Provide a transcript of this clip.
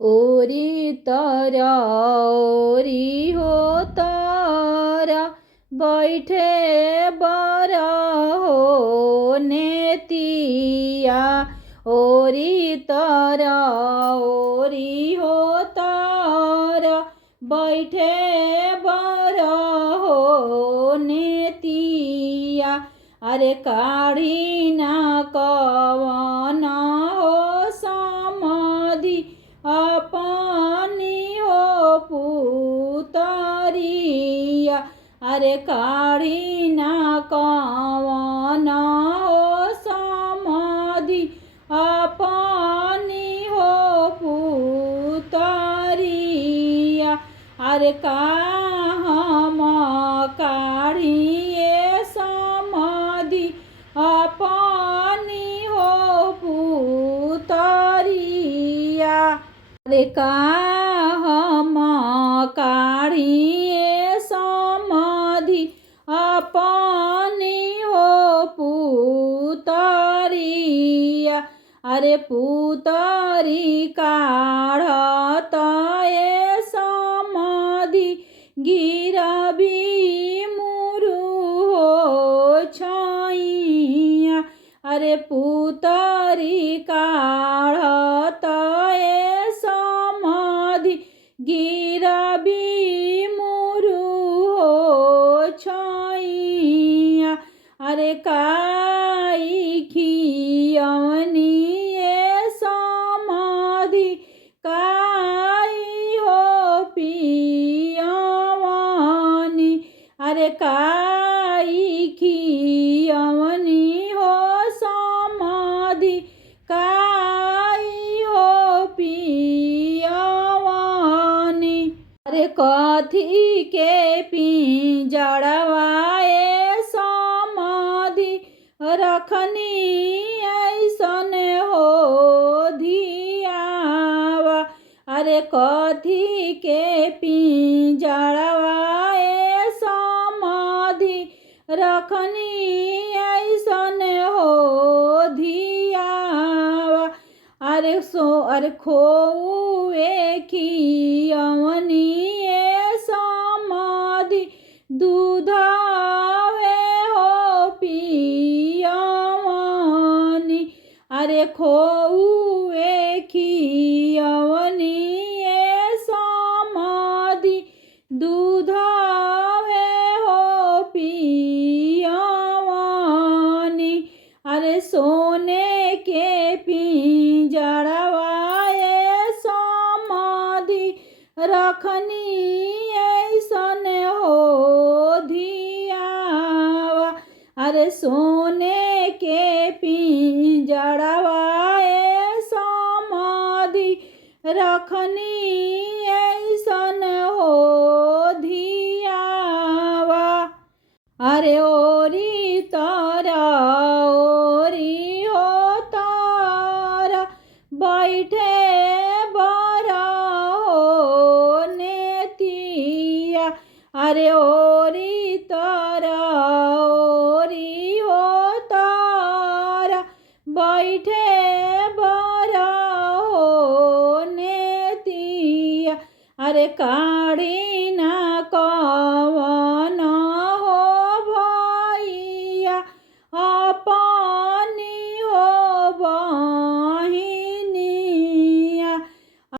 ओरी तारा ओरी हो तारा बैठे बरा हो नेतिया। ओरी तारा ओरी हो तारा बैठे बरा हो नेतिया। अरे काढ़ी ना कवना हो समाधि अपनी हो पुतरिया। अरे काढ़ी ना कवना हो समाधि अपनी हो पुतरिया। अरे का हम काढ़िए समाधि अपनी हो पुतरिया। अरे का हम काढ़िए समाधि अपनी हो पुतरिया। अरे पुतरी काढ़त ए समाधि गिरबी मुरु हो छैया। अरे पुतरी काढ़त ए समाधि गिरबी मुरु हो छैया। अरे काई खियवनी ए समाधि काई हो पियवनी। अरे काई खियवनी हो समाधि काई हो पियवनी। अरे कथी के पिंजड़वाए समाधि रखनी ऐसन हो धियावा। अरे कथी के पिंजड़वाए समाधि रखनी ऐसन हो धियावा। अरे खोए खियवनी ए समाधि दूधावे हो पियवनी। अरे खोए खियवनी ए समाधि दूधावे हो पियवनी। अरे सोने के पिंजड़वाए समाधि रखनी ऐसन हो धियावा। अरे सोने के पिंजड़वाए समाधि रखनी ऐसन हो धियावा। अरे ओरी तारा ओरी हो तारा बैठे बरा हो नेतिया। अरे ओरी तारा ओरी हो तारा बैठे बरा हो नेतिया। अरे काढ़ी ना